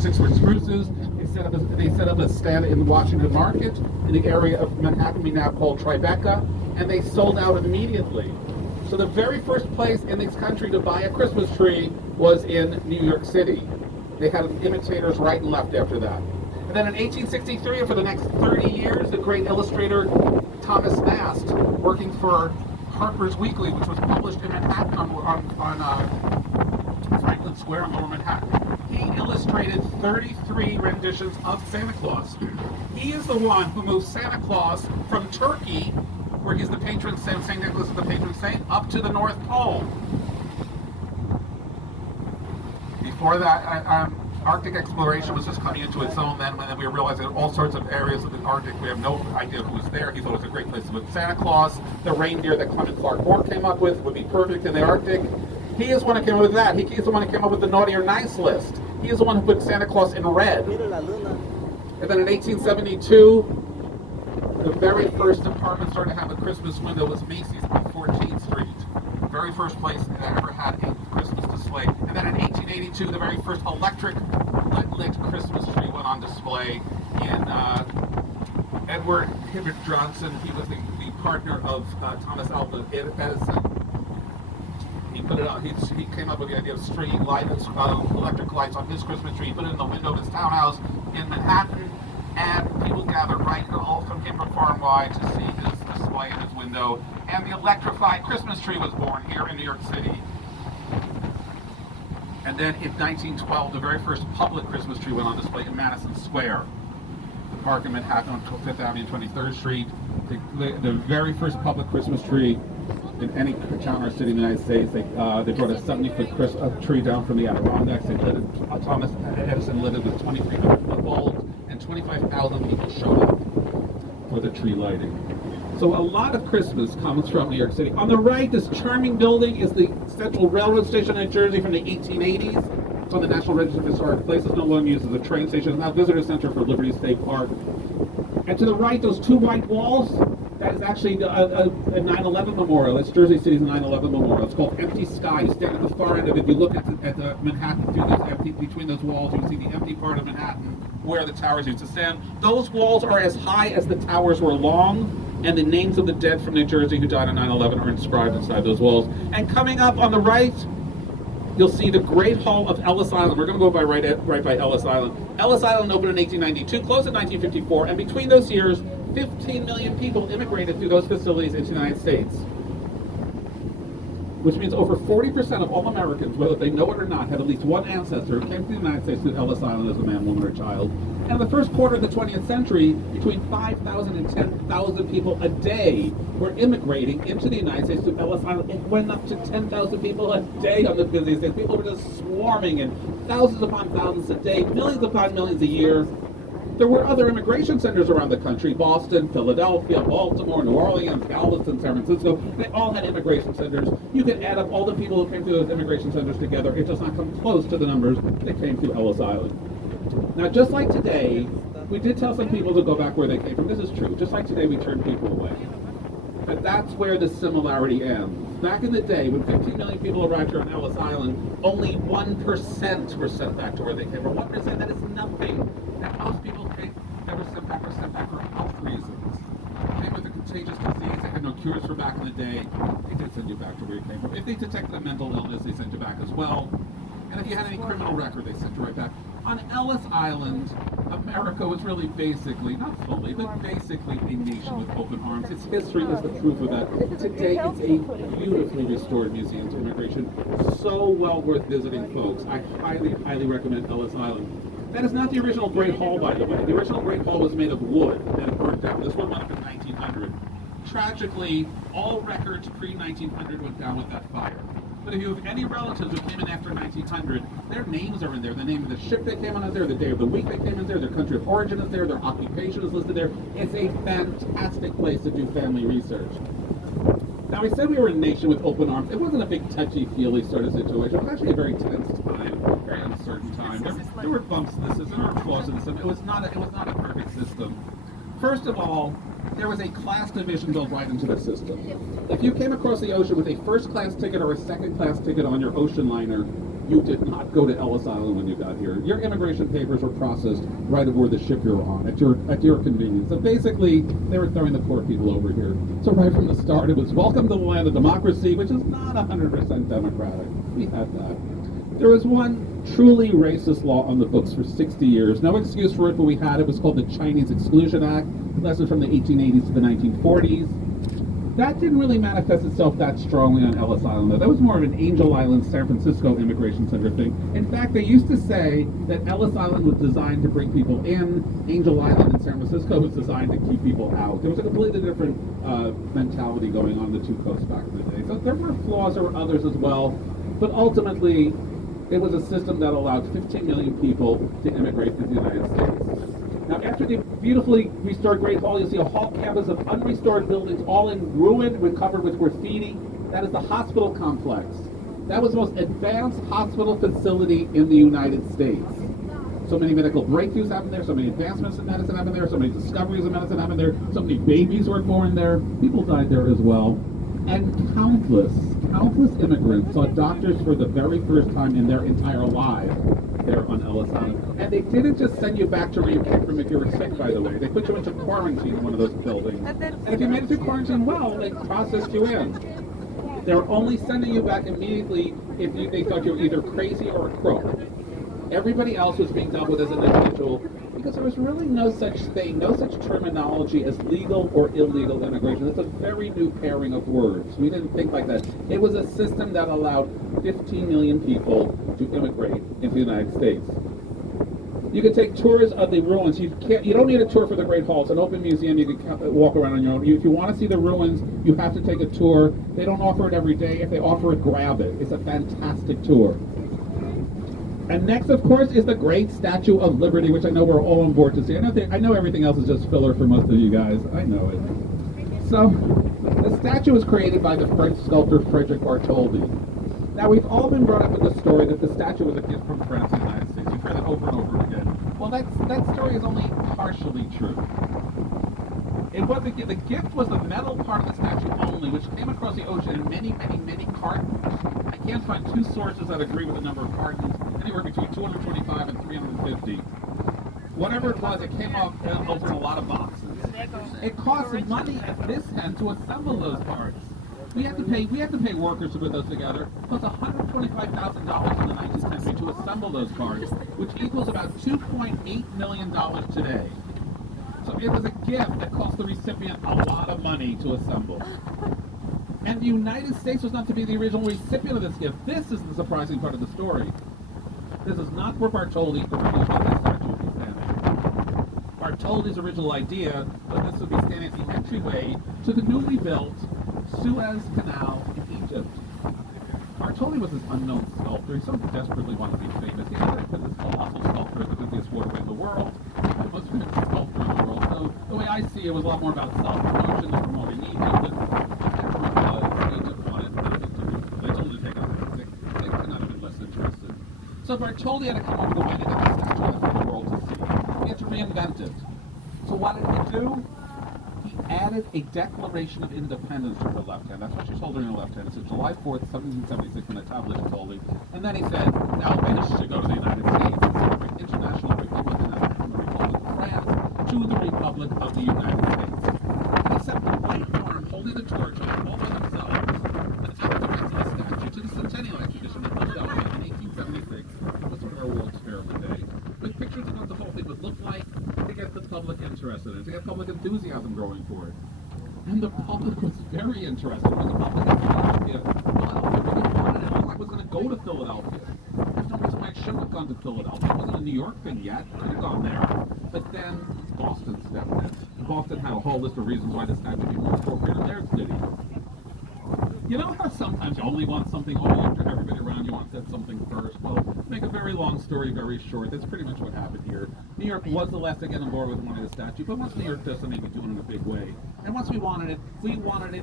6 were spruces. They set up a stand in Washington Market in the area of Manhattan we now call Tribeca, and they sold out immediately. So the very first place in this country to buy a Christmas tree was in New York City. They had imitators right and left after that. And then in 1863, and for the next 30 years, the great illustrator Thomas Nast, working for Harper's Weekly, which was published in Manhattan on Franklin Square in Lower Manhattan, he illustrated 33 renditions of Santa Claus. He is the one who moved Santa Claus from Turkey, where he's the patron saint, St. Nicholas is the patron saint, up to the North Pole. Before that, Arctic exploration was just coming into its own then, when we were realizing all sorts of areas of the Arctic, we have no idea who was there. He thought it was a great place to put Santa Claus. The reindeer that Clement Clark Moore came up with would be perfect in the Arctic. He is the one who came up with that. He is the one who came up with the naughty or nice list. He is the one who put Santa Claus in red. And then in 1872, the very first department store to have a Christmas window was Macy's on 14th Street. The very first place that ever had a Christmas display. And then in 1882, the very first electric lit Christmas tree went on display in Edward Hibbert Johnson. He was the partner of Thomas Alva Edison. He put it on. He came up with the idea of string lights, electric lights on his Christmas tree. He put it in the window of his townhouse in Manhattan, and people gathered right. All of them came from far and wide to see his display in his window. And the electrified Christmas tree was born here in New York City. And then in 1912, the very first public Christmas tree went on display in Madison Square, the park in Manhattan on 5th Avenue and 23rd Street. The very first public Christmas tree in any town or city in the United States. They brought a 70-foot tree down from the Adirondacks. They lit it. Thomas Edison lit it with 2,300 bulbs, and 25,000 people showed up for the tree lighting. So a lot of Christmas comes from New York City. On the right, this charming building is the Central Railroad Station in New Jersey from the 1880s. It's on the National Register of Historic Places. No longer used as a train station. It's now a visitor center for Liberty State Park. And to the right, those two white walls, that is actually a 9/11 memorial. It's Jersey City's 9/11 memorial. It's called Empty Sky. You stand at the far end of it. You look at the Manhattan through those empty, between those walls. You can see the empty part of Manhattan where the towers used to stand. Those walls are as high as the towers were long, and the names of the dead from New Jersey who died on 9/11 are inscribed inside those walls. And coming up on the right, you'll see the Great Hall of Ellis Island. We're going to go by right by Ellis Island. Ellis Island opened in 1892, closed in 1954, and between those years, 15 million people immigrated through those facilities into the United States. Which means over 40% of all Americans, whether they know it or not, have at least one ancestor who came to the United States through Ellis Island as a man, woman, or child. And in the first quarter of the 20th century, between 5,000 and 10,000 people a day were immigrating into the United States through Ellis Island. It went up to 10,000 people a day on the busiest days. People were just swarming in thousands upon thousands a day, millions upon millions a year. There were other immigration centers around the country: Boston, Philadelphia, Baltimore, New Orleans, Galveston, San Francisco. They all had immigration centers. You could add up all the people who came through those immigration centers together. It does not come close to the numbers that came through Ellis Island. Now, just like today, we did tell some people to go back where they came from. This is true. Just like today, we turn people away. But that's where the similarity ends. Back in the day, when 15 million people arrived here on Ellis Island, only 1% were sent back to where they came from. 1%, that is nothing. And most people that were sent back for health reasons. Came with a contagious disease. They had no cures for back in the day. They did send you back to where you came from. If they detected a mental illness, they sent you back as well. And if you had any criminal record, they sent you right back. On Ellis Island, America was really basically, not fully, but basically a nation with open arms. Its history is the proof of that. Today, it's a beautifully restored museum to immigration. So well worth visiting, folks. I highly, highly recommend Ellis Island. That is not the original Great Hall, by the way. The original Great Hall was made of wood and it burned down. This one went up in 1900. Tragically, all records pre-1900 went down with that fire. But if you have any relatives who came in after 1900, their names are in there. The name of the ship they came on is there, the day of the week they came in there, their country of origin is there, their occupation is listed there. It's a fantastic place to do family research. Now, we said we were a nation with open arms. It wasn't a big touchy-feely sort of situation. It was actually a very tense time, very uncertain time. There were bumps in the system, there were flaws in the system. It was not a perfect system. First of all, there was a class division built right into the system. If you came across the ocean with a first-class ticket or a second-class ticket on your ocean liner, you did not go to Ellis Island when you got here. Your immigration papers were processed right aboard the ship you're on at your convenience. So basically, they were throwing the poor people over here. So right from the start, it was welcome to the land of democracy, which is not 100% democratic. We had that. There was one truly racist law on the books for 60 years. No excuse for it, but we had it. It was called the Chinese Exclusion Act. It lasted from the 1880s to the 1940s. That didn't really manifest itself that strongly on Ellis Island, though. That was more of an Angel Island, San Francisco immigration center thing. In fact, they used to say that Ellis Island was designed to bring people in. Angel Island in San Francisco was designed to keep people out. There was a completely different mentality going on in the two coasts back in the day. So there were flaws, there were others as well. But ultimately, it was a system that allowed 15 million people to immigrate to the United States. Now, after the beautifully restored Great Hall, you'll see a hall campus of unrestored buildings, all in ruin, covered with graffiti. That is the hospital complex. That was the most advanced hospital facility in the United States. So many medical breakthroughs happened there, so many advancements in medicine happened there, so many discoveries in medicine happened there, so many babies were born there. People died there as well. And countless immigrants saw doctors for the very first time in their entire lives there on Ellis Island. And they didn't just send you back to where you came from if you were sick, by the way. They put you into quarantine in one of those buildings. And if you made it through quarantine well, they processed you in. They were only sending you back immediately if they thought you were either crazy or a crook. Everybody else was being dealt with as an individual because there was really no such thing, no such terminology as legal or illegal immigration. That's a very new pairing of words. We didn't think like that. It was a system that allowed 15 million people to immigrate into the United States. You can take tours of the ruins. You don't need a tour for the Great Hall. It's an open museum. You can walk around on your own. If you want to see the ruins, you have to take a tour. They don't offer it every day. If they offer it, grab it. It's a fantastic tour. And next, of course, is the great Statue of Liberty, which I know we're all on board to see. I know everything else is just filler for most of you guys. I know it. So, the statue was created by the French sculptor Frederick Bartholdi. Now, we've all been brought up in the story that the statue was a gift from France to the United States. You've heard it over and over again. Well, that story is only partially true. The gift was the metal part of the statue only, which came across the ocean in many, many, many cartons. I can't find two sources that agree with the number of cartons, anywhere between 225 and 350. Whatever it was, it came off over in a lot of boxes. It cost money at this end to assemble those parts. We had to pay workers to put those together. Plus $125,000 in the 19th century to assemble those parts, which equals about $2.8 million today. So it was a gift that cost the recipient a lot of money to assemble. And the United States was not to be the original recipient of this gift. This is the surprising part of the story. This is not where Bartholdi originally thought this statue would be standing. Bartholdi's original idea was this would be standing at the entryway to the newly built Suez Canal in Egypt. Bartholdi was this unknown sculptor. He so desperately wanted to be famous. He had to put this colossal sculptor at the biggest waterway in the world, the most famous sculptor in the world. So the way I see it was a lot more about self-promotion than promoting Egypt. Egypt wanted nothing to do. They told him to take it. They could not have been less interested. So Bartholdi had to come up with a way to get the statue for the world to see. He had to reinvent it. So what did he do? He added a Declaration of Independence to her left hand. That's what she's holding in her left hand. It says July 4th, 1776, when the tablet is holding. And then he said, now finish to go to the United States and celebrate International Republic from the Republic of France to the Republic of the United States. Except the white arm holding the torch all by themselves, and after the statue to the Centennial Exhibition in Philadelphia in 1876, was sort of our World's Fair of the day, with pictures of what the whole thing would look like to get the public interested in it, to get public enthusiasm growing for it. And the public was very interested. It was a public in Philadelphia. Philadelphia really wanted it. I was going to go to Philadelphia. There's no reason why I shouldn't have gone to Philadelphia. It wasn't a New York thing yet. Could have gone there. But then Boston stepped in. Boston had a whole list of reasons why this statue would be more appropriate in their city. You know how sometimes you only want something only after everybody around you wants to set something first? Well, make a very long story very short. That's pretty much what happened here. New York was the last to get on board with wanting the statue, but once New York does something, we do it in a big way. And once we wanted it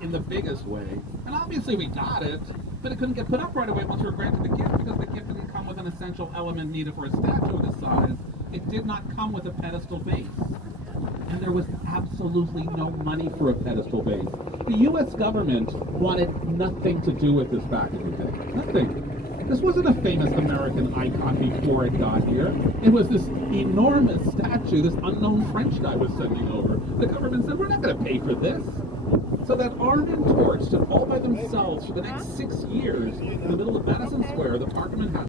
in the biggest way. And obviously we got it, but it couldn't get put up right away once we were granted the gift, because the gift didn't come with an essential element needed for a statue of this size. It did not come with a pedestal base. And there was absolutely no money for a pedestal base. The U.S. government wanted nothing to do with this back in the day. Nothing. This wasn't a famous American icon before it got here. It was this enormous statue this unknown French guy was sending over. The government said, we're not going to pay for this. So that arm and torch stood all by themselves for the next 6 years in the middle of Madison Square, the Park of Manhattan.